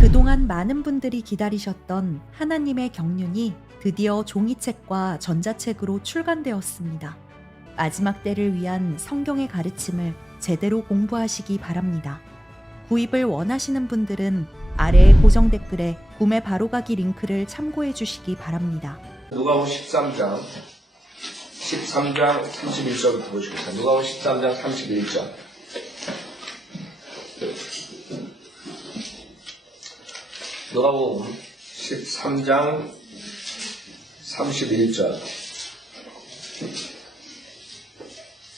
그동안 많은 분들이 기다리셨던 하나님의 경륜이 드디어 종이책과 전자책으로 출간되었습니다. 마지막 때를 위한 성경의 가르침을 제대로 공부하시기 바랍니다. 구입을 원하시는 분들은 아래의 고정 댓글에 구매 바로가기 링크를 참고해 주시기 바랍니다. 누가복음 13장 31절부터 보시겠습니다. 누가복음 13장 31절. 누가복음 13장 31절.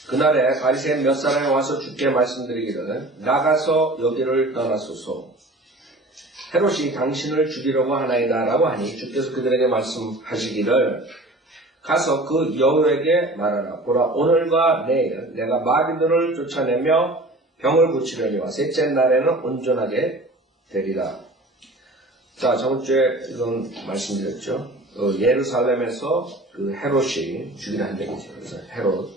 그날에 바리새인 몇 사람이 와서 주께 말씀드리기를 나가서 여기를 떠나소서. 헤롯이 당신을 죽이려고 하나이다 라고 하니 주께서 그들에게 말씀하시기를 가서 그 여우에게 말하라. 보라, 오늘과 내일 내가 마귀들을 쫓아내며 병을 고치려니와 셋째 날에는 온전하게 되리라. 자, 저번주에 이런 말씀드렸죠. 예루살렘에서 그 헤롯이 죽이려 한 적이 있어요. 그래서 헤롯.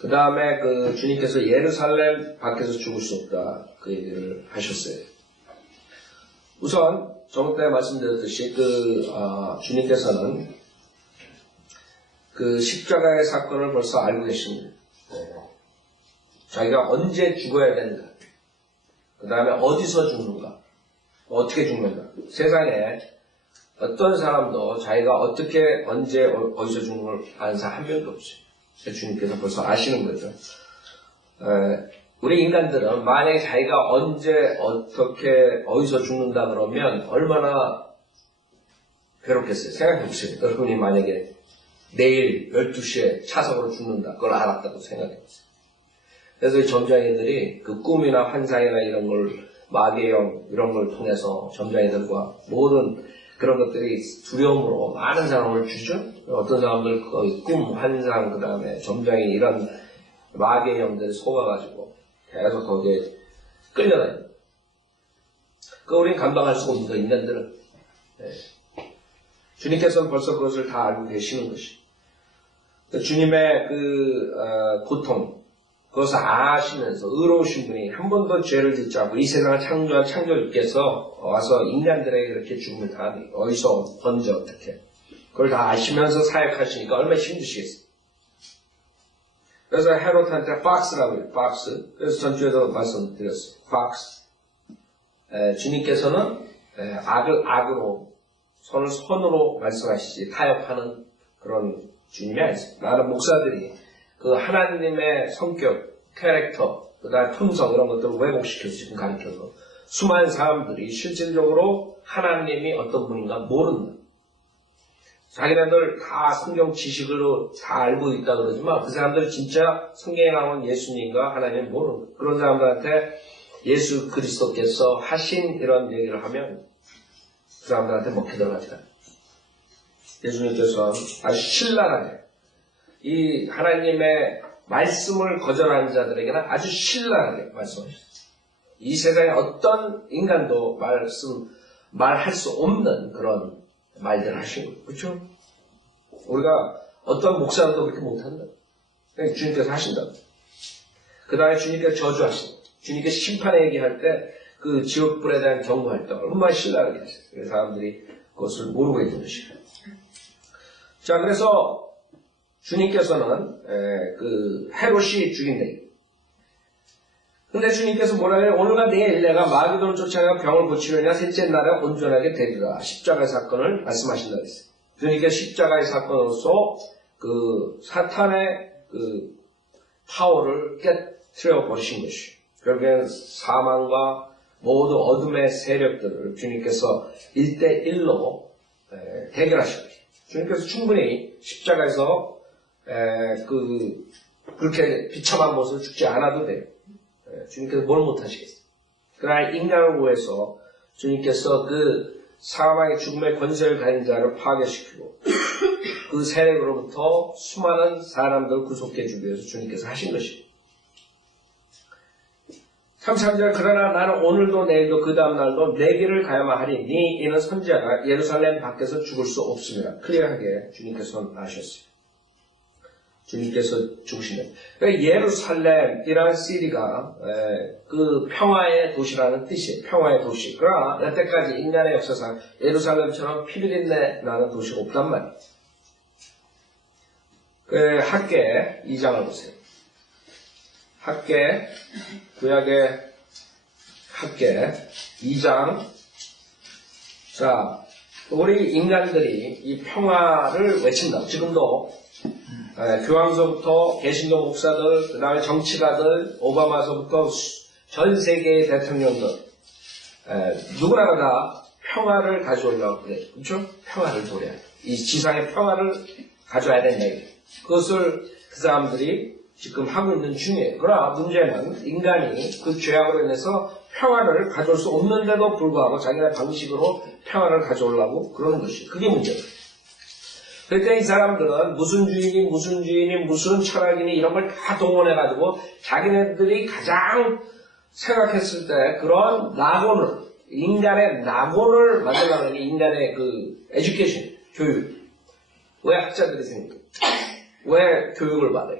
그 다음에 그 주님께서 예루살렘 밖에서 죽을 수 없다. 그 얘기를 하셨어요. 우선 저번에 말씀드렸듯이 주님께서는 그 십자가의 사건을 벌써 알고 계십니다. 자기가 언제 죽어야 되는가, 그 다음에 어디서 죽는가, 어떻게 죽는가. 세상에 어떤 사람도 자기가 어떻게 언제 어디서 죽는 걸 아는 사람 한 명도 없어요. 주님께서 벌써 아시는 거죠. 우리 인간들은 만약에 자기가 언제 어떻게 어디서 죽는다 그러면 얼마나 괴롭겠어요. 생각해보세요. 여러분이 만약에 내일 12시에 차석으로 죽는다, 그걸 알았다고 생각해보세요. 그래서 이 점장이들이 그 꿈이나 환상이나 이런 걸, 마귀의 영 이런 걸 통해서 점장이들과 모든 그런 것들이 두려움으로 많은 사람을 주죠. 어떤 사람들 그 꿈, 환상, 그 다음에 점장이 이런 마귀의 영들이 속아가지고 계속 거기에 끌려다녀요. 우리는 감당할 수가 없는 거, 인간들은. 주님께서는 벌써 그것을 다 알고 계시는 것이. 주님의 고통, 그것을 아시면서 의로우신 분이 한 번도 죄를 짓지 않고 이 세상을 창조한 창조주께서 와서 인간들에게 그렇게 죽음을 당하니 어디서 언제 어떻게 그걸 다 아시면서 사역하시니까 얼마나 힘드시겠어요. 그래서 헤롯한테 박스라고 해요. 박스. 그래서 전주에도 말씀드렸어요. 박스. 주님께서는 악을 악으로, 선을 선으로 말씀하시지 타협하는 그런 주님이 아니었습니다. 많은 목사들이 그 하나님의 성격, 캐릭터, 그 다음에 품성 이런 것들을 왜곡시켜서 지금 가르쳐서 수많은 사람들이 실질적으로 하나님이 어떤 분인가 모른다. 자기네들 다 성경 지식으로 다 알고 있다 그러지만 그 사람들이 진짜 성경에 나온 예수님과 하나님을 모르는, 그런 사람들한테 예수 그리스도께서 하신 이런 얘기를 하면 그 사람들한테 먹혀 들어가지 않아요. 예수님께서 아주 신랄하게 이 하나님의 말씀을 거절하는 자들에게는 아주 신랄하게 말씀하셨어요. 이 세상에 어떤 인간도 말할 수 없는 그런 말들을 하신 거예요. 그렇죠? 우리가 어떤 목사도 그렇게 못한다. 그냥 주님께서 하신다. 그 다음에 주님께서 저주하신다. 주님께서 심판에 얘기할 때 그 지옥불에 대한 경고할 때 얼마나 신랄하게 하셨어요. 그래서 사람들이 그것을 모르고 있는 것이에요. 자, 그래서 주님께서는 그 헤롯이 죽인다. 근데 주님께서 뭐라 해요? 오늘과 내일 내가 마귀들을 쫓아내어 병을 고치려냐 셋째 날에 온전하게 되리라. 십자가의 사건을 말씀하신다 했어요. 주님께서 십자가의 사건으로서 그 사탄의 그 파워를 깨트려 버리신 것이에요. 결국엔 사망과 모두 어둠의 세력들을 주님께서 1대1로 해결하신 것이에요. 주님께서 충분히 십자가에서 그렇게 비참한 모습을 죽지 않아도 돼요. 주님께서 뭘 못하시겠어요. 그러나 인간을 위해서 주님께서 그 사망의 죽음의 권세를 가진 자를 파괴시키고 그 세력으로부터 수많은 사람들을 구속해 주기 위해서 주님께서 하신 것이에요. 33절, 그러나 나는 오늘도 내일도 그 다음날도 내 길을 가야만 하리니 이는 선지자가 예루살렘 밖에서 죽을 수 없습니다. 클리어하게 주님께서는 아셨어요. 주님께서 죽으시는. 그러니까 예루살렘이라는 시리가 그 평화의 도시라는 뜻이에요. 평화의 도시. 그러나 여태까지 인간의 역사상 예루살렘처럼 피비린내 나는 도시가 없단 말이에요. 학계 2장을 보세요. 학계, 구약의 학계 2장. 자, 우리 인간들이 이 평화를 외친다. 지금도 교황서부터 개신교 목사들, 그 다음에 정치가들, 오바마서부터 전 세계의 대통령들, 누구나 다 평화를 가져오려고 그래. 그렇죠? 평화를 도래야 돼. 이 지상의 평화를 가져와야 된다. 그것을 그 사람들이 지금 하고 있는 중이에요. 그러나 문제는 인간이 그 죄악으로 인해서 평화를 가져올 수 없는데도 불구하고 자기네 방식으로 평화를 가져오려고 그러는 것이에요. 그게 문제예요. 그러니까 이 사람들은 무슨 주인이 무슨 철학이니 이런 걸 다 동원해가지고 자기네들이 가장 생각했을 때 그런 낙원을, 인간의 낙원을 만들려고 하는 게 인간의 그 에듀케이션, 교육. 왜 학자들이 생겨요? 왜 교육을 받아요?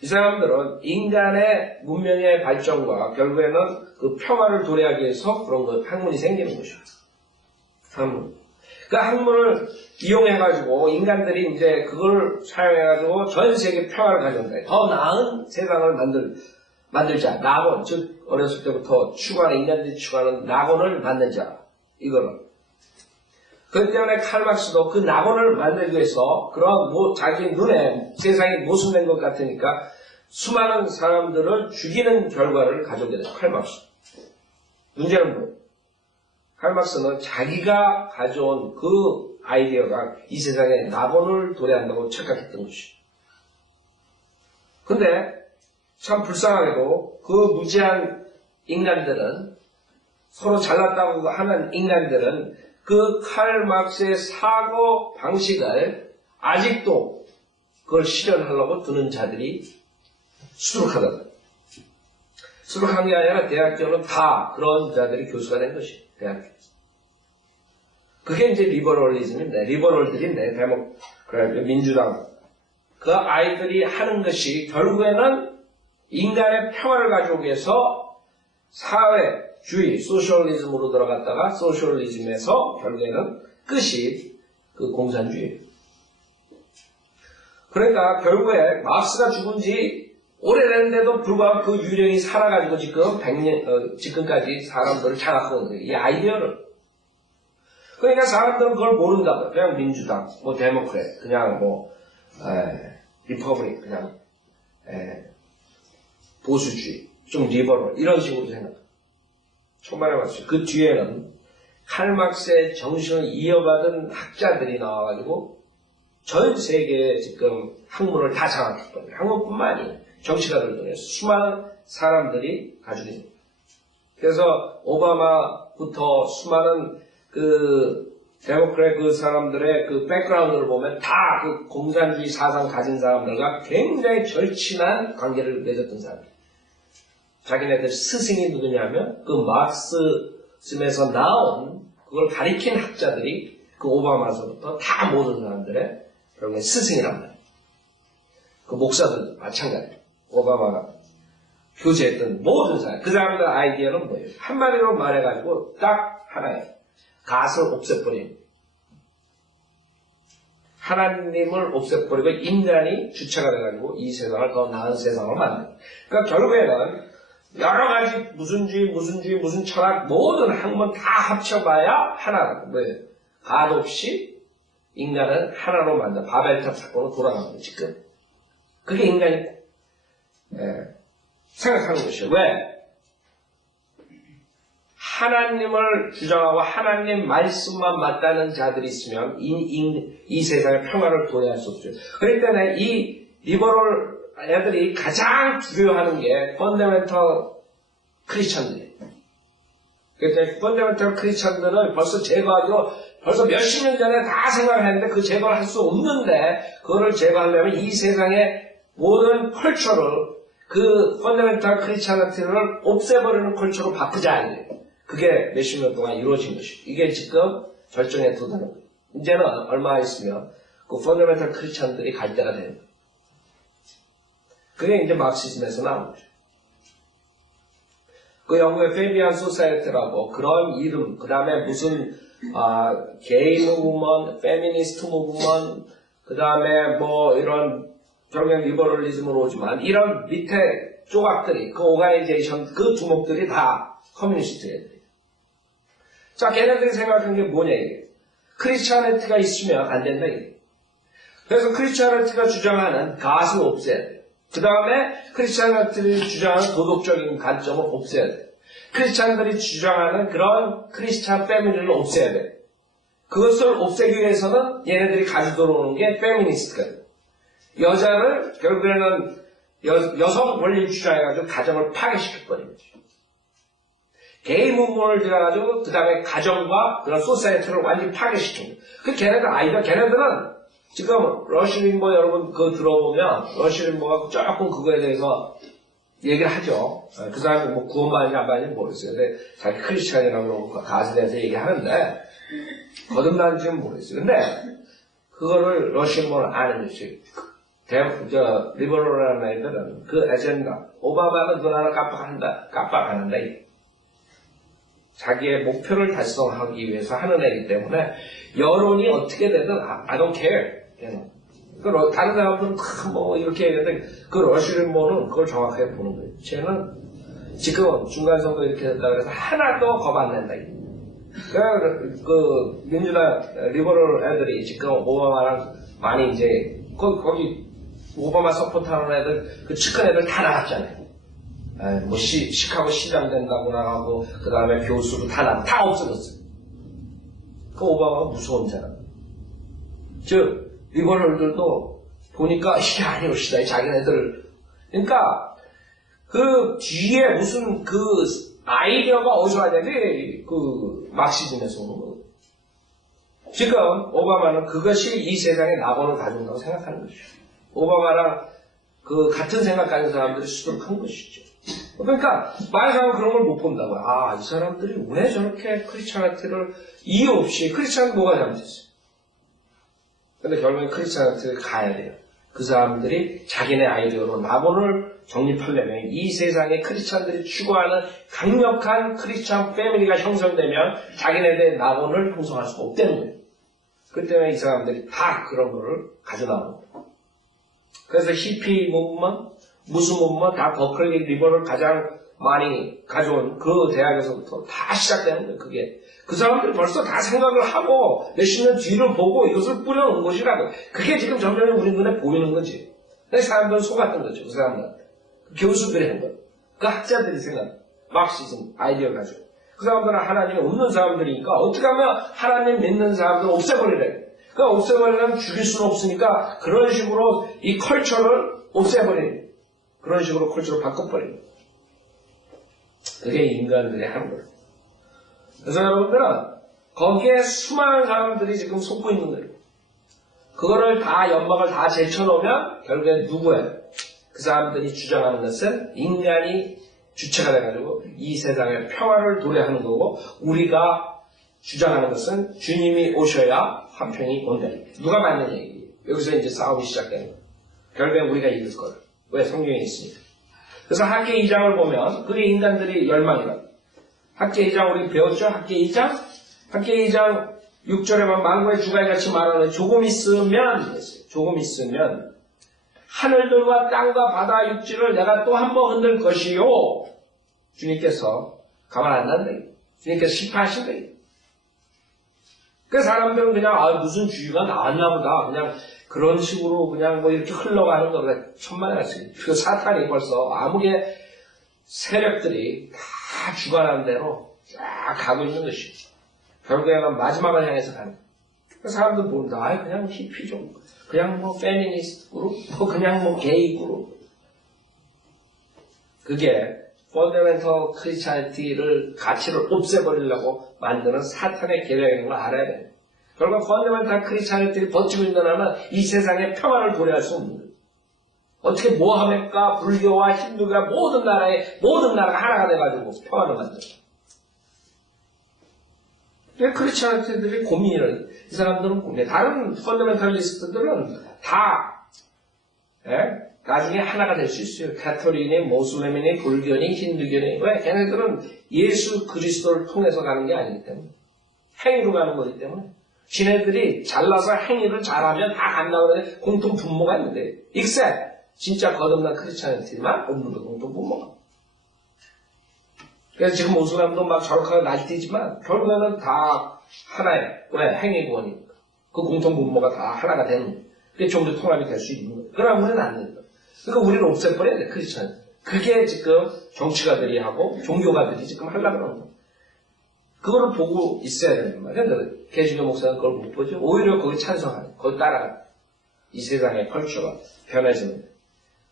이 사람들은 인간의 문명의 발전과 결국에는 그 평화를 도래하기 위해서 그런 거, 학문이 생기는 것이죠. 학문. 그 학문을 이용해가지고 인간들이 이제 그걸 사용해가지고 전 세계 평화를 가져온다. 더 나은 세상을 만들자. 낙원. 즉, 어렸을 때부터 추구하는, 인간들이 추구하는 낙원을 만들자. 이거는. 그렇기 때문에 칼막스도 그 낙원을 만들기 위해서 그런 자기 눈에 세상이 모순된 것 같으니까 수많은 사람들을 죽이는 결과를 가져오게 돼요. 칼막스. 문제는 뭐예요? 칼막스는 자기가 가져온 그 아이디어가 이 세상에 낙원을 도래한다고 착각했던 것이죠. 근데 참 불쌍하게도 그 무지한 인간들은, 서로 잘났다고 하는 인간들은 그 칼막스의 사고 방식을 아직도 그걸 실현하려고 드는 자들이 수두룩하다. 수두룩한 게 아니라 대학교는 다 그런 자들이 교수가 된 것이에요. 대학교. 그게 이제 리버럴리즘인데, 리버럴들인데, 민주당. 그 아이들이 하는 것이 결국에는 인간의 평화를 가져오기 위해서 사회주의, 소셜리즘으로 들어갔다가 소셜리즘에서 결국에는 끝이 그 공산주의예요. 그러니까 결국에 마르크스가 죽은 지 오래됐는데도 불구하고 그 유령이 살아가지고 지금 100년, 지금까지 사람들을 장악하고 있는 거예요. 이 아이디어를. 그러니까 사람들은 그걸 모른다고요. 그냥 민주당, 데모크래트, 그냥 리퍼블릭, 그냥, 보수주의, 좀 리버럴, 이런 식으로 생각해요. 초반에 봤어요. 그 뒤에는 칼막스의 정신을 이어받은 학자들이 나와가지고 전 세계에 지금 학문을 다 장악했거든요. 학문뿐만 아니에요. 정치가들도 해서 수많은 사람들이 가지고 있습니다. 그래서 오바마부터 수많은 그 데모크래트 그 사람들의 그 백그라운드를 보면 다 그 공산주의 사상 가진 사람들과 굉장히 절친한 관계를 맺었던 사람이에요. 자기네들 스승이 누구냐면 그 마르크스즘에서 나온 그걸 가리킨 학자들이 그 오바마서부터 다 모든 사람들의 결국에 스승이란 말이에요. 그 목사들도 마찬가지예요. 오바마가 교제했던 모든 사람, 그 사람들 아이디어는 뭐예요? 한마디로 말해가지고 딱 하나예요. 갓을 없애버리는. 하나님을 없애버리고 인간이 주체가 돼가지고 이 세상을 더 나은 세상을 만드는. 그러니까 결국에는 여러 가지 무슨 철학, 모든 학문 다 합쳐봐야 하나라고. 뭐예요? 갓 없이 인간은 하나로 만든 바벨탑 사건으로 돌아가는 지금. 그게 인간이 생각하는 것이에요. 왜? 하나님을 주장하고 하나님 말씀만 맞다는 자들이 있으면 이 세상의 평화를 도래할 수 없죠. 그렇기 때문에 이 리버럴 애들이 가장 두려워하는 게 펀더멘털 크리스천들이에요. 그러니까 펀더멘털 크리스천들을 벌써 제거하기로 벌써 몇십 년 전에 다 생각을 했는데 그 제거를 할 수 없는데 그거를 제거하려면 이 세상의 모든 컬처를 그 펀더멘털 크리스천리티를 없애버리는 컬처로 바꾸자 아니에요. 그게 몇십 년 동안 이루어진 것이고 이게 지금 절정에 도달한 거예요. 이제는 얼마 있으면 그 펀더멘털 크리스천들이 갈 때가 되는 거예요. 그게 이제 마르크시즘에서 나온 거죠. 그 영국의 페비안 소사이어티라고 그런 이름, 그 다음에 무슨 게이 무브먼트, 페미니스트 무브먼트, 그 다음에 뭐 이런 정령 리버럴리즘으로 오지만 이런 밑에 조각들이 그 오가니제이션 그 두목들이 다 커뮤니스트 애들이에요. 자, 걔네들이 생각한 게 뭐냐 이게. 크리스찬리티가 있으면 안 된다 이게. 그래서 크리스찬리티가 주장하는 갓을 없애야 돼요. 그 다음에 크리스찬리티를 주장하는 도덕적인 관점을 없애야 돼요. 크리스찬들이 주장하는 그런 크리스찬 패밀리를 없애야 돼요. 그것을 없애기 위해서는 얘네들이 가지고 들어오는 게 페미니스트가 돼요. 여자를 결국에는 여성 권리 주장해가지고 가정을 파괴시켜버린 거죠. 게이 문문을 들어가지고 그 다음에 가정과 그런 소사이어티를 완전히 파괴시킨 거예요. 그 걔네들 아이들 걔네들은 지금 러시 림버 여러분 그거 들어보면 러시 림버가 조금 그거에 대해서 얘기를 하죠. 그 사람이 뭐 구원 받는지 안 받는지 모르겠어요. 근데 자기 크리스찬이라고 그러고 가수에 대해서 얘기하는데 거듭나는지는 모르겠어요. 근데 그거를 러시 림버는 아는 것이 리버럴한 애들은 그 에젠다 오바마는 그 나라 깜빡한다 자기의 목표를 달성하기 위해서 하는 애이기 때문에 여론이 어떻게 되든 I don't care. 다른 사람들은 뭐 이렇게 얘기하는데 그 러시림보는 그걸 정확하게 보는 거예요. 쟤는 지금 중간선거 이렇게 됐다 그래서 하나도 겁 안 낸다. 그 민주당 리버럴 애들이 지금 오바마랑 많이 이제 거기 오바마 서포트하는 애들 그 측근 애들 다 나갔잖아요. 뭐 시카고 시장 된다고 나가고 그 다음에 교수도 다 없어졌어요. 그 오바마가 무서운 사람. 즉 리버럴들도 보니까 이게 아니옵시다 자기네들. 그러니까 그 뒤에 무슨 그 아이디어가 어디서 왔냐면 그 막시즘에서 오는 거예요. 지금 오바마는 그것이 이 세상에 낙원을 가져온다고 생각하는 것이죠. 오바마랑 그 같은 생각 가진 사람들이 수두룩한 것이죠. 그러니까 많은 사람은 그런 걸 못 본다고요. 이 사람들이 왜 저렇게 크리스찬리티를 이유 없이 크리스찬은 뭐가 잘못했어요? 근데 결국엔 크리스찬리티를 가야 돼요. 그 사람들이 자기네 아이디어로 낙원을 정립하려면 이 세상에 크리스찬들이 추구하는 강력한 크리스찬 패밀리가 형성되면 자기네들의 낙원을 형성할 수가 없다는 거예요. 그 때문에 이 사람들이 다 그런 거를 가져나오는 거예요. 그래서 히피 무브먼트, 무슨 무브먼트 다 버클리 리버를 가장 많이 가져온 그 대학에서부터 다 시작되는 거예요. 그게. 그 사람들이 벌써 다 생각을 하고 몇십 년 뒤를 보고 이것을 뿌려놓은 것이라고. 그게 지금 점점 우리 눈에 보이는 거지. 근데 사람들은 속았던 거죠. 그 사람들한테. 그 교수들이 한 거예요. 그 학자들이 생각. 막시즘 아이디어 가지고. 그 사람들은 하나님이 없는 사람들이니까 어떻게 하면 하나님 믿는 사람들을 없애버리래. 그러니까 없애버리려면 죽일 수는 없으니까 그런 식으로 이 컬처를 없애버리는 그런 식으로 컬처를 바꿔버리는 그게 인간들이 하는 거예요. 그래서 여러분들은 거기에 수많은 사람들이 지금 속고 있는 거예요. 그거를 다 연막을 다 제쳐놓으면 결국엔 누구예요? 그 사람들이 주장하는 것은 인간이 주체가 돼가지고 이 세상의 평화를 도래하는 거고 우리가 주장하는 것은 주님이 오셔야 화평이 온다. 누가 맞는 얘기예요. 여기서 이제 싸움이 시작되는 거예요. 결국엔 우리가 이길 거예요. 왜? 성경에 있으니까. 그래서 학계 2장을 보면 그게 인간들이 열망이다. 학계 2장 우리 배웠죠? 학계 2장? 학계 2장 6절에만 만국의 주관같이 말하는 조금 있으면 하늘들과 땅과 바다 육지를 내가 또 한 번 흔들 것이요. 주님께서 가만 안 둔다. 주님께서 심판하신다. 그 사람들은 그냥 무슨 주의가 나왔나 보다. 그냥 그런 식으로 그냥 뭐 이렇게 흘러가는 거가 천만에가지. 그 사탄이 벌써 아무개 세력들이 다 주관하는 대로 쫙 가고 있는 것이죠. 결국에는 마지막을 향해서 가는 거예요. 그 사람들 모른다. 그냥 히피족, 그냥 뭐 페미니스트 그룹, 그냥 뭐 게이 그룹. 그게 펀더멘털 크리스찬리티를 가치를 없애버리려고 만드는 사탄의 계략인 걸 알아야 돼요. 결국 펀더멘털 크리스찬리티를 버티고 있는 한은 이 세상에 평화를 도래할 수 없는 거예요. 어떻게 모하메드가 불교와 힌두가 모든 나라가 하나가 돼가지고 평화를 만들어요. 크리스찬리티들이 고민이에요. 이 사람들은 고민해. 다른 펀더멘탈리스트들은 다 나중에 하나가 될 수 있어요. 가톨릭이니 모슬렘이니 불교니 힌두교니. 왜? 걔네들은 예수 그리스도를 통해서 가는 게 아니기 때문에. 행위로 가는 거기 때문에. 지네들이 잘나서 행위를 잘하면 다 간다고 하는데 공통 분모가 있는데. 익세 진짜 거듭난 크리스찬이지만 없는 거 공통 분모가. 그래서 지금 모슬렘도 막 저렇게 날뛰지만 결국에는 다 하나예요. 왜? 행위 구원이니까. 그 공통 분모가 다 하나가 되는 거예요. 그게 종교 통합이 될 수 있는 거예요. 그러나 우리는 안 된다. 그러니까 우리는 없애버려야 돼, 크리스찬. 그게 지금 정치가들이 하고 종교가들이 지금 하려고 그러는 거예요. 그거를 보고 있어야 되는 거예요. 근데 개신교 목사는 그걸 못 보죠. 오히려 거기 찬성하는, 거기 따라가는. 이 세상의 컬처가 변해지는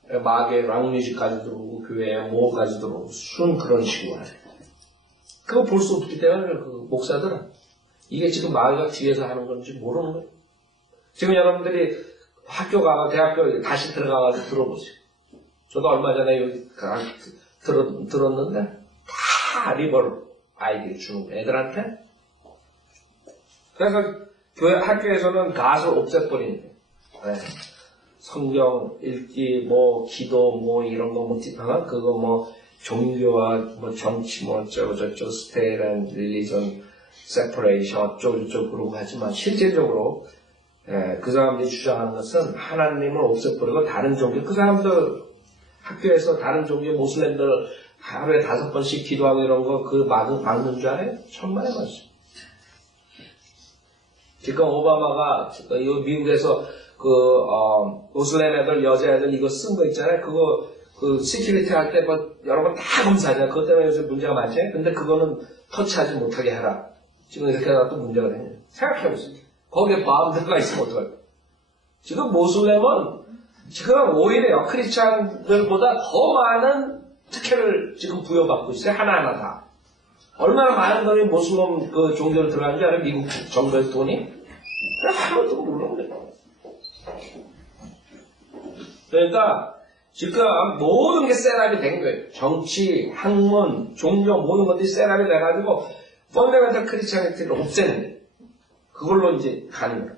거예요. 마계 락뮤직까지 들어오고 교회에 뭐까지 들어오고 순 그런 식으로 하는 거예요. 그거 볼 수 없기 때문에 그 목사들은 이게 지금 마귀가 뒤에서 하는 건지 모르는 거예요. 지금 여러분들이 학교 가서 대학교 다시 들어가가지고 들어보세요. 저도 얼마 전에 여기 들었는데 다 리버럴 아이디를 주는 거예요. 애들한테. 그래서 교회 학교에서는 갓을 없애버리는 거예요. 네. 성경 읽기, 뭐 기도, 뭐 이런 거, 뭐 그거 뭐 종교와 뭐 정치, 뭐 어쩌고저쩌고 스테일 앤 릴리전 세퍼레이션 어쩌고저쩌고 그러고 하지만 실제적으로 그 사람들이 주장하는 것은 하나님을 없애버리고 다른 종교, 그 사람들 학교에서 다른 종교 모슬렘들 하루에 5번씩 기도하고 이런 거 그 막는 줄 알아요? 천만의 말씀. 지금 오바마가 미국에서 모슬렘 애들, 여자애들 이거 쓴 거 있잖아요. 그거 그 시큐리티 할 때 뭐 여러 번 다 검사하잖아요. 그것 때문에 요새 문제가 많지. 근데 그거는 터치하지 못하게 해라. 지금 이렇게 하다 또 문제가 되냐. 생각해보세요. 거기에 마음 들어가 있으면 어떡할까? 지금 모슬렘은 지금 오히려 크리스찬들보다 더 많은 특혜를 지금 부여받고 있어요. 하나하나 다. 얼마나 많은 돈이 모슬렘 그 종교를 들어가는지 알아요? 미국 정부의 돈이? 하나도 모르는 거예요. 그러니까 지금 모든 게 셋업이 된 거예요. 정치, 학문, 종교 모든 것들이 셋업이 돼가지고 펀더멘털 크리스찬리티를 없애는 거예요. 그걸로 이제 가는 거예요.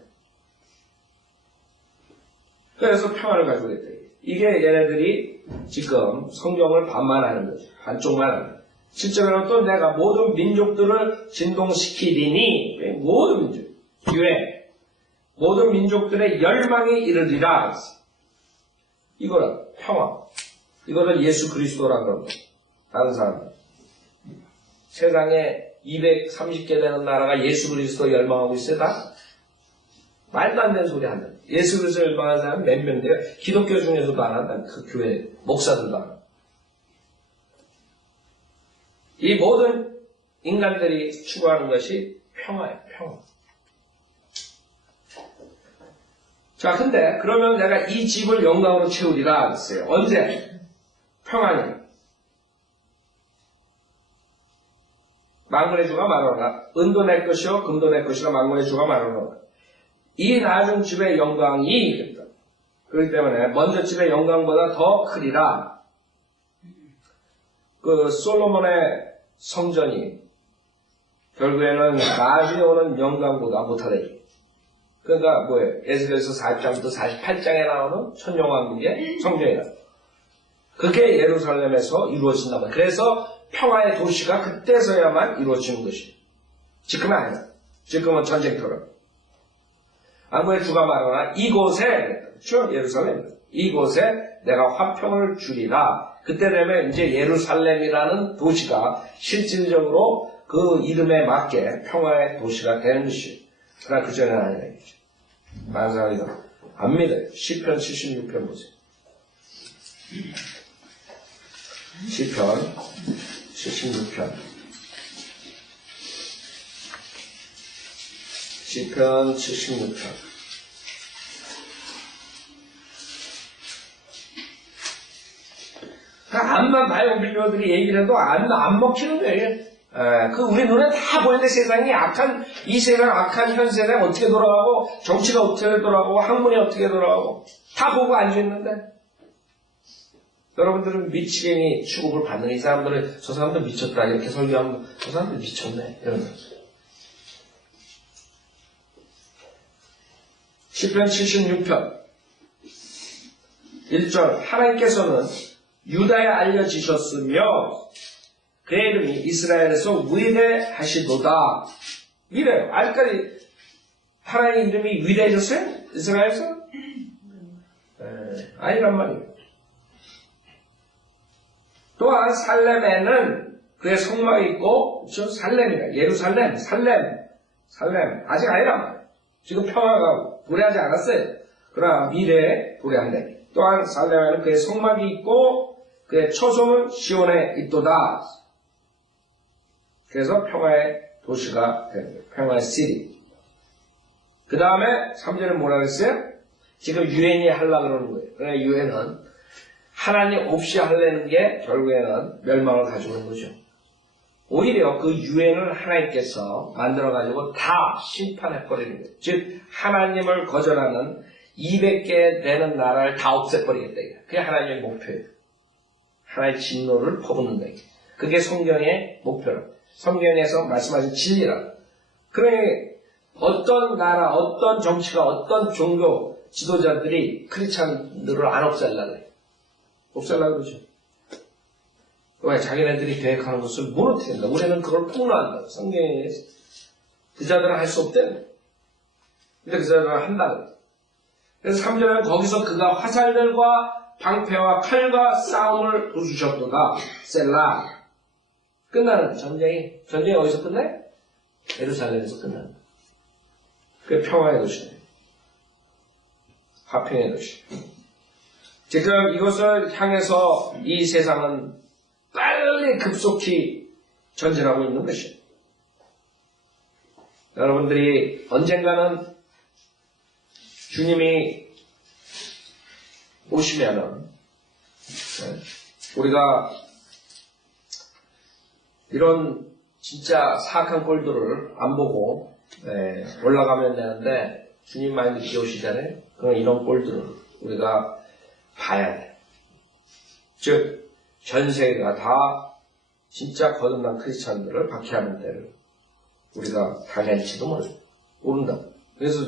그래서 평화를 가지고 있다. 이게 얘네들이 지금 성경을 반만하는 거죠. 한쪽만 하는 거예요. 실제로는 또 내가 모든 민족들을 진동시키리니, 모든 민족, 기회, 모든 민족들의 열망이 이르리라. 이거는 평화. 이거는 예수 그리스도라는 겁니다. 다른 사람. 세상에 230개 되는 나라가 예수 그리스도 열망하고 있어요, 다? 말도 안 되는 소리 한다. 예수 그리스도 열망하는 사람 몇 명 돼요? 기독교 중에서도 안 한다. 그 교회, 목사들도 안 한다. 이 모든 인간들이 추구하는 것이 평화예요, 평화. 자, 근데 그러면 내가 이 집을 영광으로 채우리라 했어요. 언제? 평안이. 만군의 주가 말하노라. 은도 내 것이요 금도 내 것이라 만군의 주가 말하노라. 이 낮은 집의 영광이 그렇기 때문에 먼저 집의 영광보다 더 크리라. 그 솔로몬의 성전이 결국에는 나중에 오는 영광보다 못하다. 그러니까 뭐예요? 에스겔서 40장부터 48장에 나오는 천년왕국의 성전이다. 그게 예루살렘에서 이루어진다 말이야. 그래서 평화의 도시가 그때서야만 이루어지는 것이. 지금은 아니야. 지금은 전쟁터라. 만군의 주가 말하나 이곳에, 그렇죠? 예루살렘. 이곳에 내가 화평을 주리라. 그때 되면 이제 예루살렘이라는 도시가 실질적으로 그 이름에 맞게 평화의 도시가 되는 것이에요. 그러나 그 전에는 아니라 얘기죠. 많은 사람이 압니다. 시편 76편 보세요. 시편 76편. 시편 76편. 암만 바이오 빌려들이 얘기를 해도 안 먹히는 거예요. 우리 눈에 다 보이는데 세상이 이 세상 악한 현 세상 어떻게 돌아가고, 정치가 어떻게 돌아가고, 학문이 어떻게 돌아가고, 다 보고 앉아있는데. 여러분들은 미치겠니 취급을 받는 이 사람들은 저 사람들 미쳤다. 이렇게 설교하면 저 사람들 미쳤네. 이런 거죠. 시편 76편. 1절 하나님께서는 유다에 알려지셨으며 그의 이름이 이스라엘에서 위대하시도다. 이래요. 아직까지 하나님의 이름이 위대해졌어요? 이스라엘에서? 아니란 말이에요. 또한 살렘에는 그의 성막이 있고, 저 살렘이라, 예루살렘, 살렘. 아직 아니란 말이에요. 지금 평화가 도래하지 않았어요. 그러나 미래에 도래한대. 또한 살렘에는 그의 성막이 있고, 그의 처소는 시온에 있도다. 그래서 평화의 도시가 되는 거예요. 평화의 시리. 그 다음에 3절에 뭐라 그랬어요? 지금 유엔이 하려고 그러는 거예요. 그러니까 유엔은 하나님 없이 하려는 게 결국에는 멸망을 가져오는 거죠. 오히려 그 유엔을 하나님께서 만들어가지고 다 심판해버리는 거예요. 즉 하나님을 거절하는 200개 되는 나라를 다 없애버리겠다. 그게 하나님의 목표예요. 하나님의 진노를 퍼붓는다. 그게 성경의 목표라. 성경에서 말씀하신 진리라. 그러니 어떤 나라, 어떤 정치가, 어떤 종교 지도자들이 크리스찬들을 안 없애려고 해요. 없애려고 그러죠. 왜? 자기네들이 계획하는 것을 무너뜨린다. 우리는 그걸 폭로한다. 성경에 그자들은 할 수 없대. 근데 그자들은 한다. 그래서 3절에는 거기서 그가 화살들과 방패와 칼과 싸움을 도주셨도다. 셀라. 끝나는 전쟁이 어디서 끝나요? 예루살렘에서 끝나는. 그게 평화의 도시예요. 화평의 도시. 지금 이것을 향해서 이 세상은 빨리 급속히 전진하고 있는 것이에요. 여러분들이 언젠가는 주님이 오시면은 우리가 이런 진짜 사악한 꼴들을 안 보고 올라가면 되는데 주님 많이 늦게 오시잖아요. 그럼 이런 꼴들을 우리가 봐야 돼. 즉 전 세계가 다 진짜 거듭난 크리스찬들을 박해하는 때를 우리가 당할지도 모른다. 그래서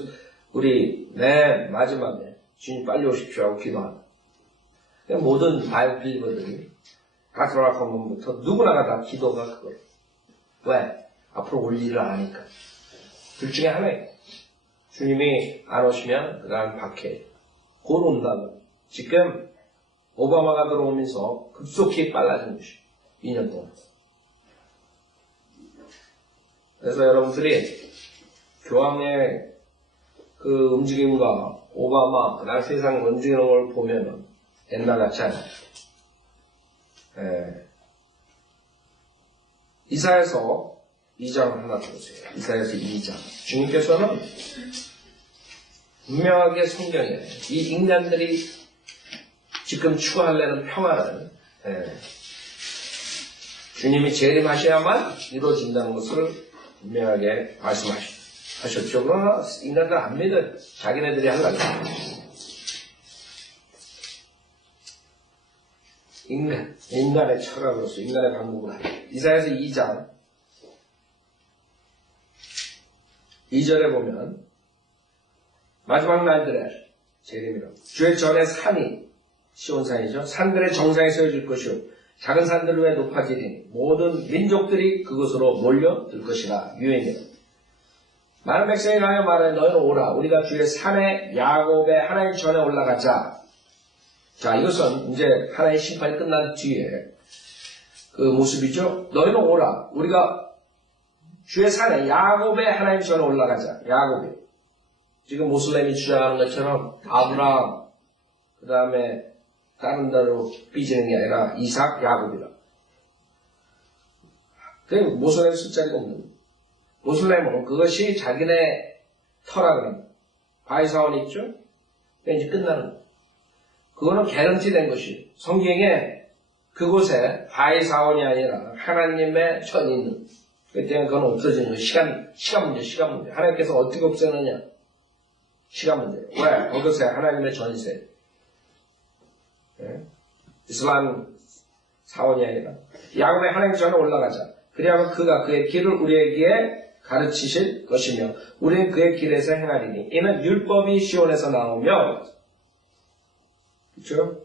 우리 맨 마지막에 주님 빨리 오십시오 하고 기도한다. 모든 바이오 빌리버들이 가톨릭 건문부터 누구나가 다 기도가 그거예요. 왜? 앞으로 올 일을 안 하니까. 둘 중에 하나예요. 주님이 안 오시면 그 다음 박해. 곧 온다고. 지금 오바마가 들어오면서 급속히 빨라진 것이에요. 2년 동안. 그래서 여러분들이 교황의 그 움직임과 오바마, 그 다음 세상 움직이는 걸 보면은 옛날 같지 않아요. 이사야서 2장 하나 보세요. 이사야서 2장. 주님께서는 분명하게 성경에 이 인간들이 지금 추구하려는 평화를 주님이 재림하셔야만 이루어진다는 것을 분명하게 말씀하셨죠. 그러나 인간들 안 믿어요. 자기네들이 하려고. 인간의 철학으로서 인간의 방법으로 하죠. 이사야서 2장 2절에 보면 마지막 날들에 재림이라고 주의 전에 산이 시온산이죠. 산들의 정상에 세워질 것이요 작은 산들 위에 높아지리니 모든 민족들이 그것으로 몰려들 것이라. 유행이라. 많은 백성이 가며 말하여 너희는 오라. 우리가 주의 산에 야곱의 하나님 전에 올라가자. 자, 이것은 이제 하나의 심판이 끝난 뒤에 그 모습이죠. 너희는 오라. 우리가 주의 산에 야곱의 하나님 전에 올라가자. 야곱이. 지금 모슬렘이 주장하는 것처럼 아브라함, 그 다음에 다른 데로 삐지는 게 아니라 이삭, 야곱이라. 그게 모슬렘 술자리가 없는 거예요. 모슬렘은 그것이 자기네 터라는 바이사원 있죠? 그게 이제 끝나는 거예요. 그거는 개런티 된 것이 성경에 그곳에 바이사원이 아니라 하나님의 천이 있는 그 때문에 그건 없어지는 거예요. 시간 문제. 하나님께서 어떻게 없애느냐? 시간 문제. 왜? 그것에 하나님의 전세. 이슬람 사원이 아니라 야곱의 하나님 전에 올라가자. 그리하면 그가 그의 길을 우리에게 가르치실 것이며 우리는 그의 길에서 행하리니 이는 율법이 시온에서 나오며 그렇죠?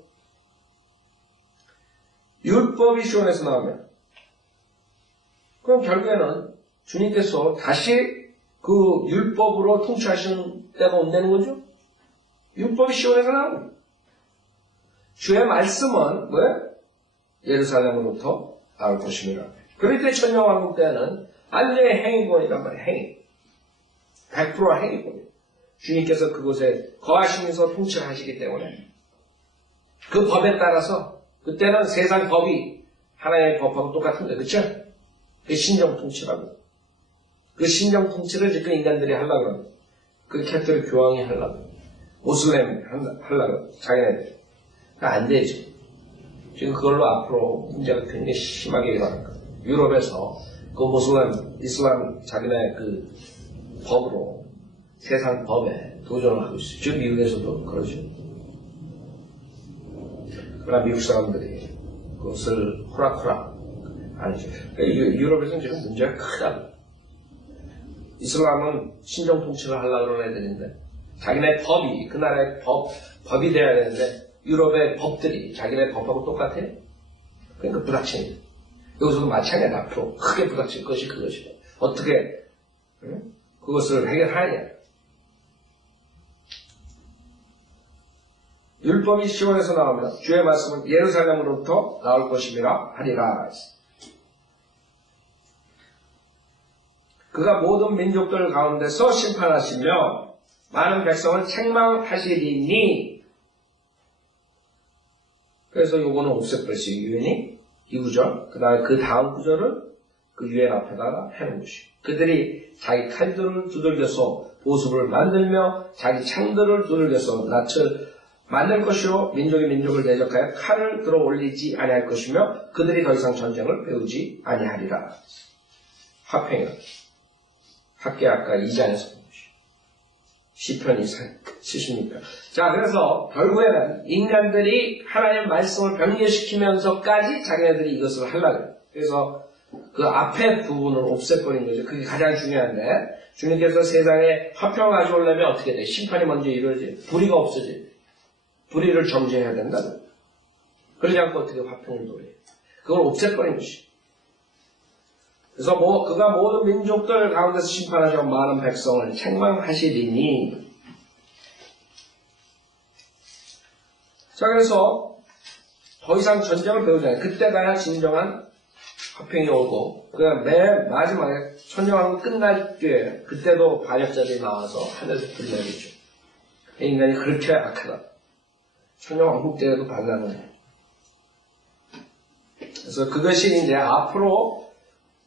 율법이 시온에서 나오면 그럼 결국에는 주님께서 다시 그 율법으로 통치하시는 때가 온다는 거죠. 율법이 시온에서 나오고 주의 말씀은 뭐예요? 예루살렘으로부터 나올 것입니다. 그럴 때 천년왕국 때는 완전히 행위권이란 말이에요. 행위. 100% 행위권이에요. 주님께서 그곳에 거하시면서 통치를 하시기 때문에 그 법에 따라서 그때는 세상 법이 하나님의 법하고 똑같은데 그렇죠? 그 신정 통치라고. 그 신정 통치를 지금 인간들이 하려고 합니다. 그 캐톨릭 교황이 하려고 모슬렘 하려고 자기네들. 안 되죠. 지금 그걸로 앞으로 문제가 굉장히 심하게 일어날 거예요. 유럽에서 그 모슬렘, 이슬람 자기네 그 법으로 세상 법에 도전을 하고 있어요. 지금 미국에서도 그러죠. 그러나 미국 사람들이 그것을 호락호락 안 해죠. 유럽에서는 지금 문제가 크다. 이슬람은 신정 통치를 하려고 그러는 애들인데 자기네 법이 그 나라의 법이 돼야 되는데 유럽의 법들이 자기네 법하고 똑같아요. 그러니까 부닥칩니다. 여기서도 마찬가지로 앞으로 크게 부닥칠 것이 그것이다. 어떻게 그것을 해결하느냐. 율법이 시온에서 나오면 주의 말씀은 예루살렘으로부터 나올 것임이라 하리라. 그가 모든 민족들 가운데서 심판하시며 많은 백성을 책망하시리니. 그래서 요거는 없앨 것이 유엔이 이 구절, 그 다음 구절을 그 유엔 앞에다가 해놓은 것이. 그들이 자기 칼들을 두들겨서 보습을 만들며 자기 창들을 두들겨서 낯을 만들 것이요 민족이 민족을 대적하여 칼을 들어 올리지 아니할 것이며 그들이 더 이상 전쟁을 배우지 아니하리라. 화평이라. 밖에 아까 2장에서 본 것이. 시편 76편. 자, 그래서 결국에는 인간들이 하나님의 말씀을 변개시키면서까지 자기네들이 이것을 하려고 해요. 그래서 그 앞에 부분을 없애버린 거죠. 그게 가장 중요한데 주님께서 세상에 화평을 가져오려면 어떻게 돼? 심판이 먼저 이루어져요. 불의가 없어져요. 불의를 정죄해야 된다. 그러지 않고 어떻게 화평을 도래요? 그걸 없애버린 것이. 그래서 그가 모든 민족들 가운데서 심판하시고 많은 백성을 책망하시리니. 자, 그래서 더 이상 전쟁을 배우지 않아요. 그때 가야 진정한 화평이 오고, 맨 마지막에 천년왕국 끝날 때 그때도 반역자들이 나와서 하늘에서 불 내리죠. 인간이 그렇게 악하다. 천년왕국 때에도 반란을 해요. 그래서 그것이 이제 앞으로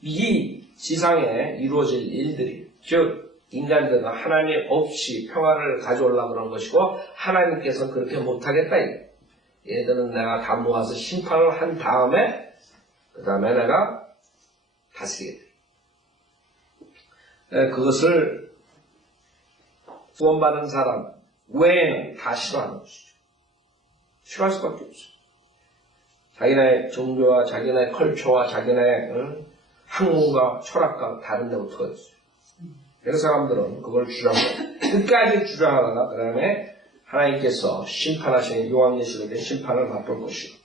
이 지상에 이루어질 일들이, 즉 인간들은 하나님 없이 평화를 가져오려고 그런 것이고 하나님께서는 그렇게 못하겠다. 얘들은 내가 다 모아서 심판을 한 다음에 그 다음에 내가 다스리겠다. 그것을 구원받은 사람 외에는 다 싫어하는 것이죠. 싫어할 수밖에 없어요. 자기네 종교와 자기네 컬처와 자기네 학문과 철학과 다른 데부터 어떡하겠어요. 그래서 사람들은 그걸 주장하고 끝까지 주장하다가 그 다음에 하나님께서 심판하시는 요한계시록의 심판을 맛볼 것이요.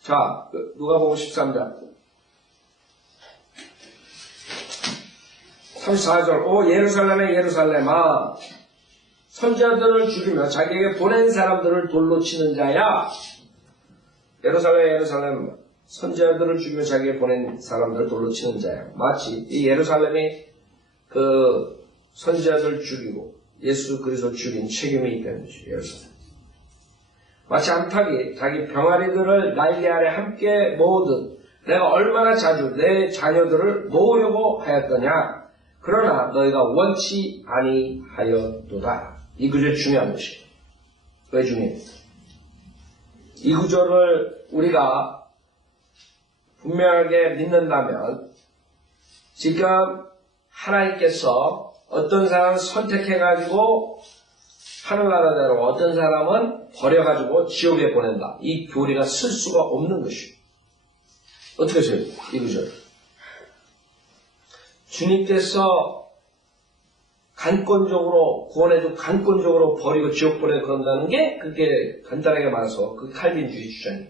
자, 누가복음 13장 34절. 오 예루살렘의 예루살렘아, 선지자들을 죽이며 자기에게 보낸 사람들을 돌로 치는 자야. 예루살렘 예루살렘, 선지자들을 죽이며 자기에게 보낸 사람들을 돌로 치는 자야. 마치 이 예루살렘이 그 선지자들 죽이고 예수 그리스도 죽인 책임이 있다는 것이에요. 예루살렘. 마치 암탉이 자기 병아리들을 날개 아래 함께 모으듯 내가 얼마나 자주 내 자녀들을 모으려고 하였더냐. 그러나 너희가 원치 아니하였도다. 이 구절 중요한 것이에요. 왜 중요해요? 이 구절을 우리가 분명하게 믿는다면 지금 하나님께서 어떤 사람을 선택해가지고 하늘나라대로 어떤 사람은 버려가지고 지옥에 보낸다. 이 교리가 쓸 수가 없는 것이에요. 어떻게 하세요? 이 구절. 주님께서 강권적으로 구원해도 강권적으로 버리고 지옥 보내 그런다는 게 그게 간단하게 말해서 그 칼빈주의 주장이에요.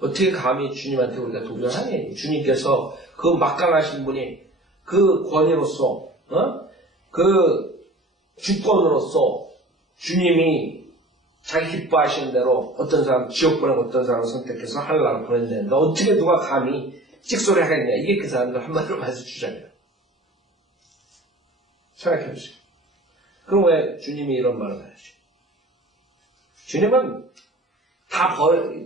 어떻게 감히 주님한테 우리가 도전하니? 주님께서 그 막강하신 분이 그 권위로서 그 주권으로서 주님이 자기 기뻐하시는 대로 어떤 사람 지옥 보내고 어떤 사람을 선택해서 하늘나라 보냈는데 어떻게 누가 감히 찍소리 하겠냐. 이게 그 사람들 한마디로 말해서 주장이에요. 생각해 보세요. 그럼 왜 주님이 이런 말을 하시죠? 주님은 다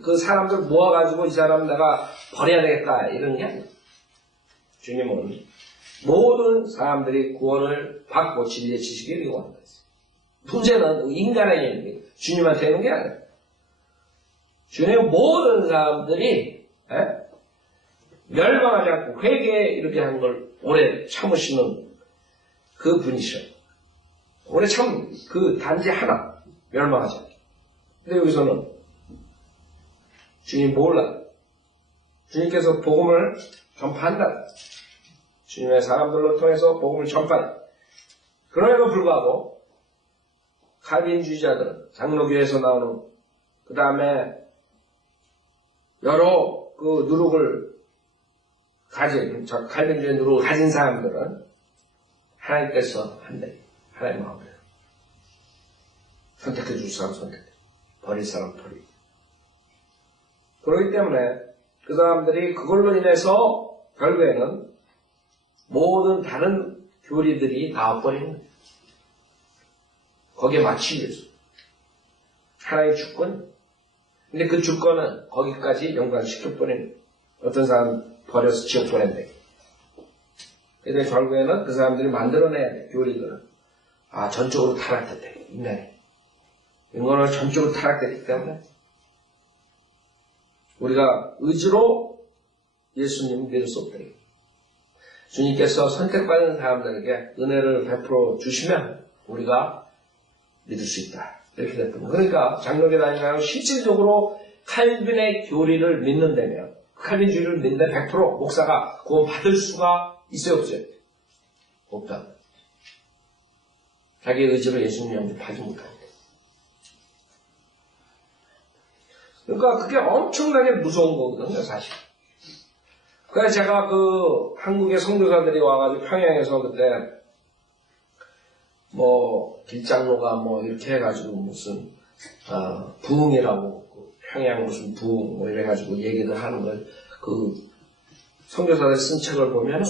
그 사람들 모아가지고 이 사람 내가 버려야 되겠다 이런 게 아니에요. 주님은 모든 사람들이 구원을 받고 진리의 지식에 이루어간다. 문제는 인간에게 있는 게 주님한테 있는 게 아니에요. 주님은 모든 사람들이 멸망하지 않고 회개에 이렇게 한 걸 오래 참으시는 그 분이셔. 오래 참 그 단지 하나 멸망하지 않게. 근데 여기서는 주님 몰라. 주님께서 복음을 전파한다. 주님의 사람들로 통해서 복음을 전파한다. 그럼에도 불구하고 칼빈주의자들은 장로교에서 나오는 그 다음에 여러 그 누룩을 가진 칼빈주의 누룩을 가진 사람들은 하나님께서 한대. 하나님 마음대로 선택해 줄 사람 선택해, 버릴 사람 버리고. 그렇기 때문에 그 사람들이 그걸로 인해서 결국에는 모든 다른 교리들이 나와버리는 거예요. 거기에 맞추기 위해서. 하나의 주권. 근데 그 주권은 거기까지 연관시켜버리는 거예요. 어떤 사람 버려서 지옥 보낸대. 근데 결국에는 그 사람들이 만들어내야 돼, 교리들은. 전적으로 타락됐대, 인간이. 인간은 전적으로 타락됐기 때문에 우리가 의지로 예수님을 믿을 수 없다. 주님께서 선택받은 사람들에게 은혜를 베풀어 주시면 우리가 믿을 수 있다. 이렇게 됐던 거예요. 그러니까 장로교 다니는 사람은 실질적으로 칼빈의 교리를 믿는다면 칼빈주의를 믿는데 100% 목사가 구원 받을 수가 있어요, 없어요? 없다. 자기의 의지로 예수님 영접하지 못합니다. 그러니까 그게 엄청나게 무서운 거거든요, 사실. 그래서 제가 그 한국의 선교사들이 와가지고 평양에서 그때 길장로가 이렇게 해가지고 무슨 부흥이라고 평양 무슨 부흥 이래가지고 얘기를 하는 걸 그 선교사들 쓴 책을 보면은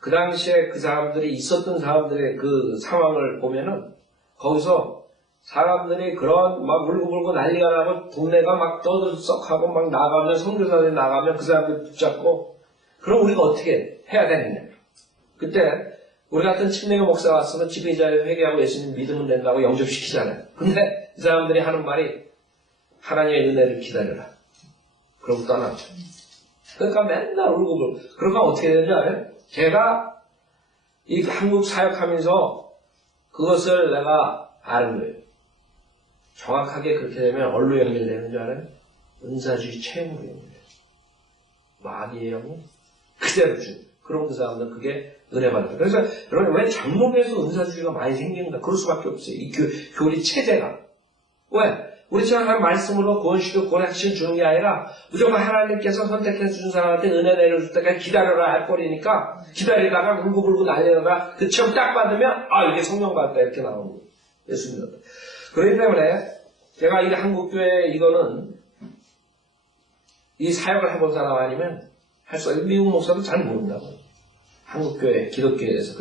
그 당시에 그 사람들이 있었던 사람들의 그 상황을 보면은 거기서 사람들이 그런 막 울고불고 난리가 나고 동네가 막 떠들썩하고 막 나가면 선교사들이 나가면 그 사람들 붙잡고 그럼 우리가 어떻게 해야 되느냐. 그때 우리 같은 친내교 목사가 왔으면 집에 자리에 회개하고 예수님 믿으면 된다고 영접시키잖아요. 근데 이 사람들이 하는 말이 하나님의 은혜를 기다려라. 그러고 떠났죠. 그러니까 맨날 울고불고. 그러니까 어떻게 되는지 알아요? 제가 이 한국 사역하면서 그것을 내가 아는 거예요. 정확하게 그렇게 되면 뭘로 연결되는 줄 알아요? 은사주의 체험으로 연결돼요. 마귀의 영이 그대로 준. 그럼 그 사람들은 그게 은혜 받는 거예요. 그래서 여러분 왜 장로교에서 은사주의가 많이 생기는가? 그럴 수밖에 없어요. 이 교리 체제가. 왜? 우리처럼 한 말씀으로 구원시키고 구원하시는 주는 게 아니라 무조건 하나님께서 선택해 준 사람한테 은혜 내려줄 때까지 기다려라 할 꼴이니까 기다리다가 울고불고 난리다가 그 체험 딱 받으면 이게 성령 받았다 이렇게 나오는 거예요. 예수님. 그렇기 때문에 제가 이 한국교회 이거는 이 사역을 해본 사람 아니면 할 수 없어요. 미국 목사도 잘 모른다고. 한국교회, 기독교에 대해서.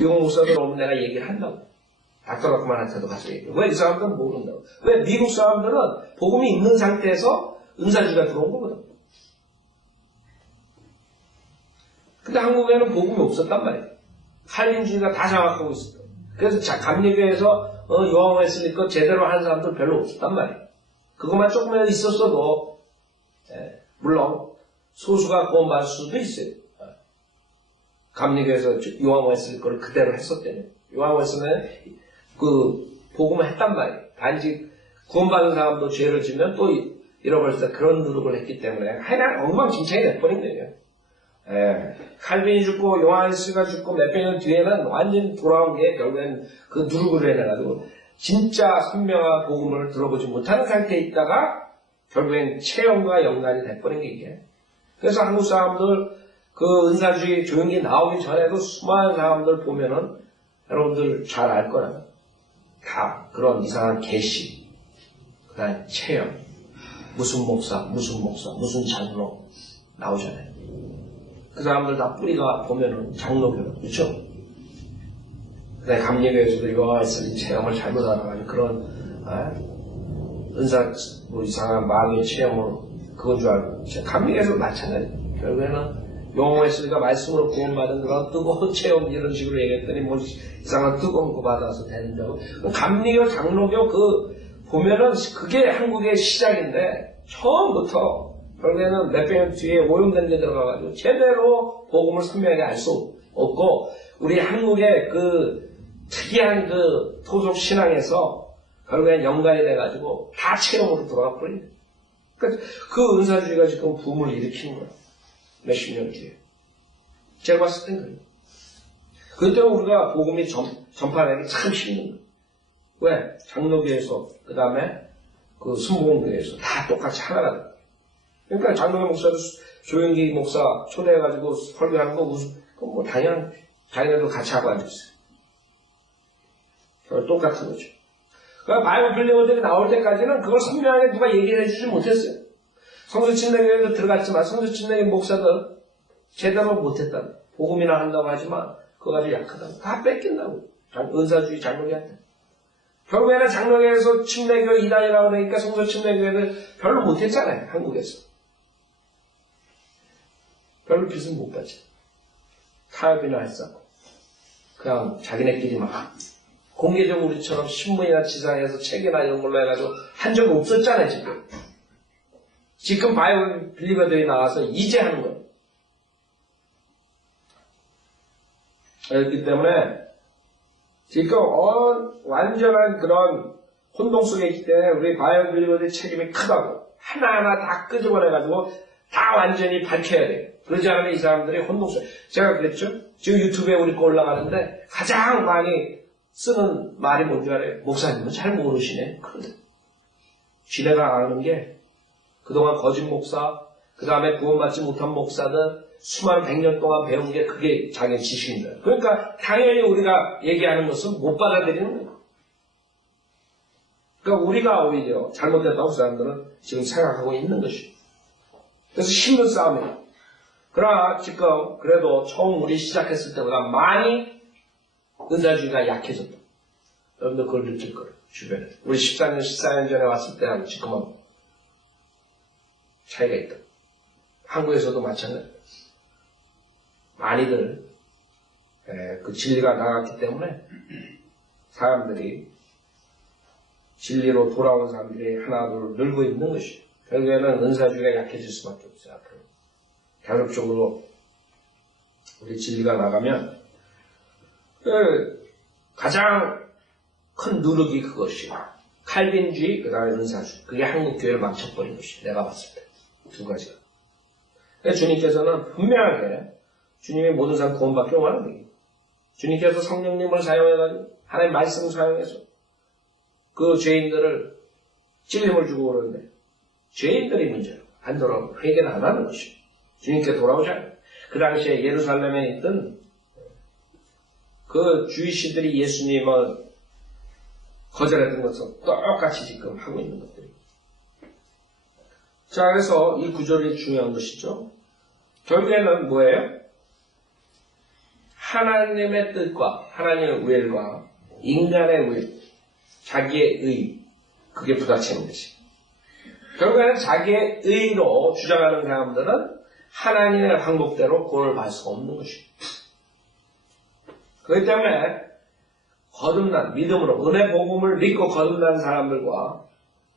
미국 목사들 오면 내가 얘기를 한다고. 닥터라크만한테도 가서 얘기해. 왜 이 사람들은 모른다고. 왜 미국 사람들은 복음이 있는 상태에서 은사주의가 들어온 거거든. 근데 한국에는 복음이 없었단 말이에요. 칼빈주의가 다 장악하고 있어요. 그래서 감리교에서 요한 웨슬리 거 제대로 한 사람들 별로 없었단 말이에요. 그것만 조금이라도 있었어도 물론 소수가 구원받을 수도 있어요. 감리교에서 요한 웨슬리 거를 그대로 했었대요. 요한 웨슬리는 그 복음을 했단 말이에요. 단지 구원받은 사람도 죄를 지면 또 잃어버릴 때 그런 누룩을 했기 때문에 하여간 엉망진창이 돼버린 거예요. 칼빈이 죽고 요한스가 죽고 몇백 년 뒤에는 완전 돌아온 게 결국엔 그 누르고를 해가지고 진짜 선명한 복음을 들어보지 못하는 상태에 있다가 결국엔 체험과 연관이 돼버린 게 이게. 그래서 한국 사람들 그 은사주의 조용히 나오기 전에도 수많은 사람들 보면은 여러분들 잘 알 거야. 다 그런 이상한 계시, 그 다음에 체험, 무슨 목사, 무슨 장로 나오잖아요. 그 사람들 다 뿌리가 보면은 장로교로, 그렇죠? 그 다음에 감리교에서도 요한스님 체험을 잘못 알아가지고 그런 은사 뭐 이상한 마귀의 체험을 그건 줄 알고 감리교에서도 마찬가지예요. 결국에는 용어했으니까 말씀으로 구원받은 그런 뜨거운 체험 이런 식으로 얘기했더니 뭐 이상한 뜨거운 거 받아서 되는다고. 감리교, 장로교 보면은 그게 한국의 시작인데 처음부터 결국에는 몇백 년 뒤에 오염된 데 들어가가지고 제대로 복음을 선명하게 알 수 없고 우리 한국의 그 특이한 그 토속 신앙에서 결국엔 연관이 돼가지고 다 체험으로 돌아가 버린. 그러니까 그 은사주의가 지금 붐을 일으키는 거야. 몇십 년 뒤에. 제가 봤을 땐 그래요. 그때 우리가 복음이 전파하기 참 힘든 거예요. 왜? 장로교에서, 그 다음에 그 순복음교에서 다 똑같이 하나가 돼요. 그러니까 장로교 목사도 조영기 목사 초대해가지고 설교하는 거 뭐 당연한, 자기네도 같이 하고 앉아있어요. 똑같은 거죠. 그러니까 바이블 빌리버들이 나올 때까지는 그걸 선명하게 누가 얘기를 해주지 못했어요. 성서침례교회도 들어갔지만 성서침례교 목사들 제대로 못했다. 복음이나 한다고 하지만 그거 아주 약하다고. 다 뺏긴다고. 은사주의 장로교한테. 결국에는 장로교에서 침례교 이단이라고 그러니까 성서침례교회를 별로 못했잖아요. 한국에서. 별로 빚은 못 받지. 타협이나 했었고. 그냥 자기네끼리 막 공개적으로 우리처럼 신문이나 지상에서 책이나 이런 걸로 해가지고 한 적이 없었잖아요. 지금 바이블 빌리버들이 나와서 이제 하는 거예요. 그렇기 때문에 지금 완전한 그런 혼동 속에 있기 때문에 우리 바이블 빌리버들의 책임이 크다고. 하나하나 다 끄집어내가지고 다 완전히 밝혀야 돼요. 그러지 않으면 이 사람들이 혼동 속에. 제가 그랬죠? 지금 유튜브에 우리 거 올라가는데 가장 많이 쓰는 말이 뭔지 알아요? 목사님은 잘 모르시네. 그런데 지네가 아는 게 그동안 거짓 목사, 그 다음에 구원받지 못한 목사들 수많은 100년 동안 배운 게 그게 자기 지식인 거예요. 그러니까 당연히 우리가 얘기하는 것은 못 받아들이는 거예요. 그러니까 우리가 오히려 잘못됐다고 사람들은 지금 생각하고 있는 것이에요. 그래서 힘든 싸움이에요. 그러나 지금 그래도 처음 우리 시작했을 때보다 많이 은사주의가 약해졌다. 여러분들 그걸 느낄 거예요. 주변에. 우리 14년, 14년 전에 왔을 때하고 지금은 차이가 있다. 한국에서도 마찬가지예요. 많이들 그 진리가 나갔기 때문에 사람들이 진리로 돌아온 사람들이 하나둘 늘고 있는 것이에요. 결국에는 은사주의가 약해질 수밖에 없어요. 앞으로. 계속적으로 우리 진리가 나가면 가장 큰 누룩이 그것이에요. 칼빈주의, 그 다음에 은사주의. 그게 한국 교회를 망쳐버린 것이에요. 내가 봤을 때. 두 가지가. 주님께서는 분명하게 주님이 모든 사람 구원받기 원하는 거예요. 주님께서 성령님을 사용해가지고 하나님의 말씀을 사용해서 그 죄인들을 찔림을 주고 그러는데 죄인들이 문제로 안 돌아오고 회개는 안 하는 것이에요. 주님께 돌아오잖아요. 그 당시에 예루살렘에 있던 그 주이시들이 예수님을 거절했던 것은 똑같이 지금 하고 있는 것들이에요. 자, 그래서 이 구절이 중요한 것이죠. 결국에는 뭐예요? 하나님의 뜻과 하나님의 우애와 인간의 우애, 자기의 의, 그게 부딪히는 것이에요. 결국에는 자기의 의로 주장하는 사람들은 하나님의 방법대로 구원을 받을 수가 없는 것이에요. 그렇기 때문에 거듭난 믿음으로 은혜 복음을 믿고 거듭난 사람들과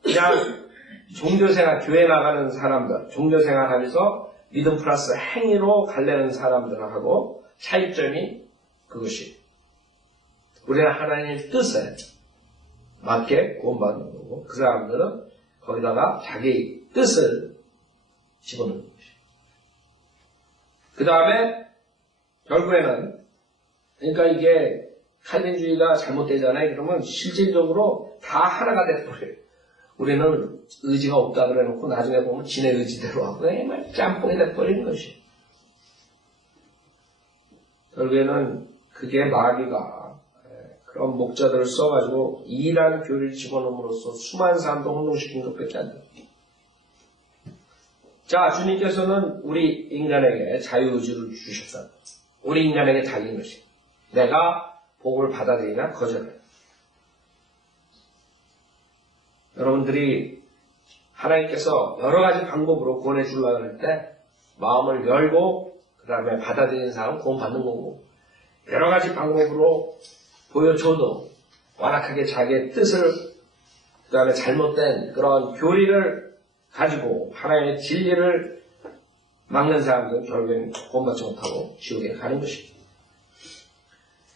그냥 종교생활, 교회 나가는 사람들, 종교생활 하면서 믿음 플러스 행위로 갈래는 사람들하고 차이점이 그것이. 우리는 하나님의 뜻에 맞게 구원받는 거고, 그 사람들은 거기다가 자기 뜻을 집어넣는 것이에요. 그 다음에 결국에는 그러니까 이게 칼빈주의가 잘못되잖아요. 그러면 실질적으로 다 하나가 돼버려요. 우리는 의지가 없다 그래놓고 나중에 보면 지네 의지대로 하고 정말 짬뽕이 돼버리는 것이. 결국에는 그게 마귀가 그런 목자들을 써가지고 이란 교리를 집어넣음으로써 수많은 사람도 혼동시킨 것밖에 안 돼요. 자, 주님께서는 우리 인간에게 자유의지를 주셨다. 우리 인간에게 달린 것이. 내가 복을 받아들이나 거절해. 여러분들이 하나님께서 여러 가지 방법으로 구원해 주려고 할 때 마음을 열고 그 다음에 받아들이는 사람은 구원받는 거고 여러 가지 방법으로 보여줘도 완악하게 자기의 뜻을 그 다음에 잘못된 그런 교리를 가지고 하나님의 진리를 막는 사람들은 결국엔 구원받지 못하고 지옥에 가는 것입니다.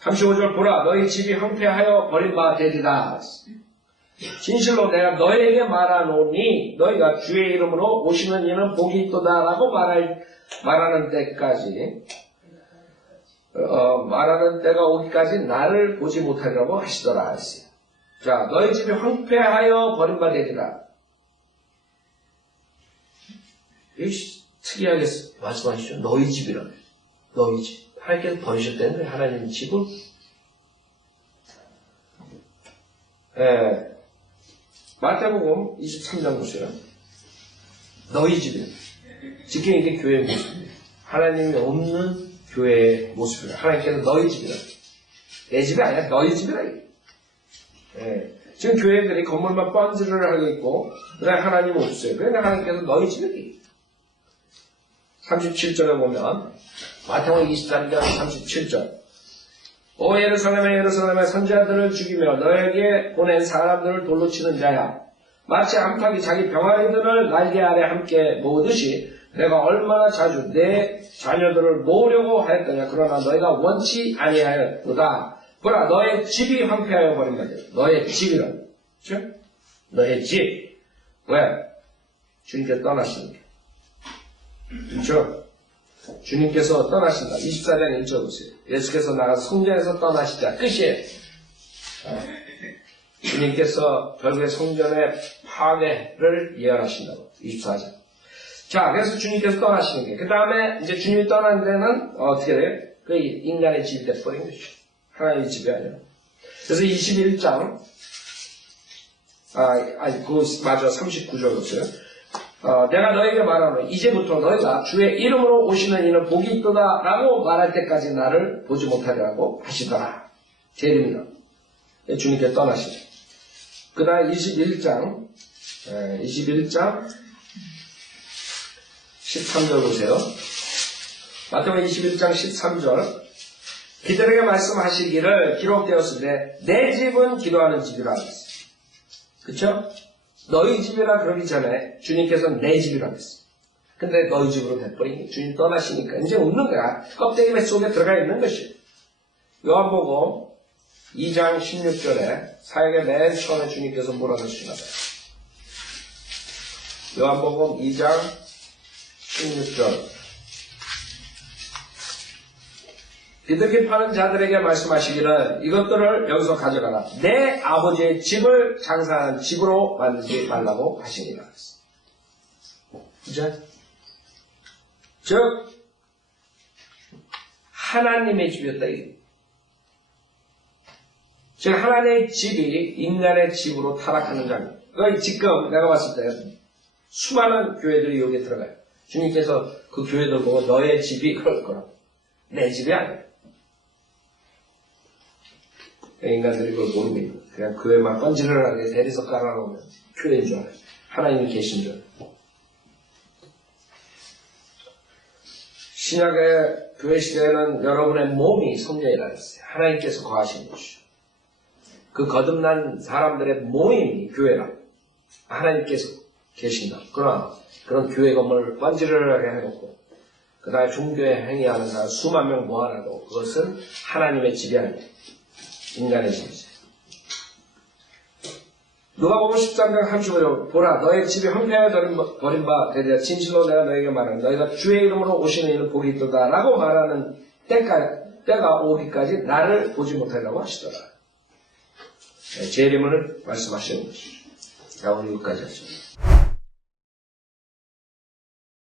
35절 보라 너희 집이 황폐하여 버림바 되리라. 진실로 내가 너에게 말하노니 너희가 주의 이름으로 오시는 이는 복이 있도다라고 말하는 때까지 말하는 때가 오기까지 나를 보지 못하리라고 하시더라 했어요. 자, 너희 집이 황폐하여 버림바 되리라. 특이하게 말씀하시죠. 너희 집이라며. 너희 집. 하나님께서 버리셨다는 거예요. 하나님 집을. 마태복음 23장 보세요. 너희 집이에요. 지금 이게 교회의 모습이에요. 하나님이 없는 교회의 모습이에요. 하나님께서 너희 집이라. 내 집이 아니라 너희 집이라. 지금 교회들이 건물만 번지를 하고 있고, 그 다음에 하나님은 없어요. 그러니까 하나님께서 너희 집이에요. 37절에 보면, 마태복음 23장 37절. 오 예루살렘에 예루살렘에 선지자들을 죽이며 너에게 보낸 사람들을 돌로 치는 자야. 마치 암탉이 자기 병아리들을 날개 아래 함께 모으듯이 내가 얼마나 자주 내 자녀들을 모으려고 하였더냐. 그러나 너희가 원치 아니하였도다. 보라 너의 집이 황폐하여 버린 거죠. 너의 집이라. 그렇죠? 너의 집. 왜? 주님께서 떠나시는 게. 그렇죠? 주님께서 떠나신다. 24장 1절 보세요. 예수께서 나가서 성전에서 떠나시자. 끝이에요. 주님께서 결국에 성전의 파괴를 예언하신다고. 24장. 자, 그래서 주님께서 떠나시는 게. 그 다음에 이제 주님이 떠난 데는 어떻게 돼요? 그 인간의 집이 돼버린 것이죠. 하나님의 집이 아니라. 그래서 21장, 맞아. 39절 보세요. 내가 너에게 말하노니 이제부터 너희가 주의 이름으로 오시는 이는 복이 있도다 라고 말할 때까지 나를 보지 못하리라고 하시더라. 제 이름이라. 주님께서 떠나시죠. 그 다음 21장 13절 보세요. 마태복음 21장 13절. 그들에게 말씀하시기를 기록되었으되 내 집은 기도하는 집이라 했어요. 그쵸? 너희 집이라 그러기 전에 주님께서는 내 집이라 했어요. 근데 너희 집으로 돼버리니 주님 떠나시니까 이제 없는 거야. 껍데기 속에 들어가 있는 것이. 요한복음 2장 16절에 사역의 맨 처음에 주님께서 뭐라고 하시나 봐요. 요한복음 2장 16절. 비둘기 파는 자들에게 말씀하시기를 이것들을 여기서 가져가라. 내 아버지의 집을 장사하는 집으로 만들지 말라고 하시니라. 그죠? 즉 하나님의 집이었다 이게. 즉 하나님의 집이 인간의 집으로 타락하는 장면. 그러니까 지금 내가 봤을 때 수많은 교회들이 여기에 들어가요. 주님께서 그 교회들 보고 너의 집이 그럴 거라고. 내 집이 아니야. 인간들이 그걸 모릅니다. 그냥 교회만 번지르르하게 대리석 깔아놓으면 교회인 줄 알아요. 하나님이 계신 줄 알아요. 신약의 교회 시대에는 여러분의 몸이 성전이라 했어요. 하나님께서 거하시는 곳이죠. 그 거듭난 사람들의 모임이 교회라. 하나님께서 계신다. 그러나 그런 교회 건물을 번지르르하게 해놓고 그 다음에 종교에 행위하는 사람 수만 명 모아놔도 그것은 하나님의 집이 아닙니다. 인간의 집이죠. 누가복음 13장 35절 보라 너의 집이 황폐하여 버린 바 되리라 진실로 내가 너에게 말하는 너희가 주의 이름으로 오시는 이는 복이 있도다 라고 말하는 때가 오기까지 나를 보지 못하리라고 하시더라. 네, 재림을 말씀하시는 것이죠. 자, 오늘 여기까지 하죠.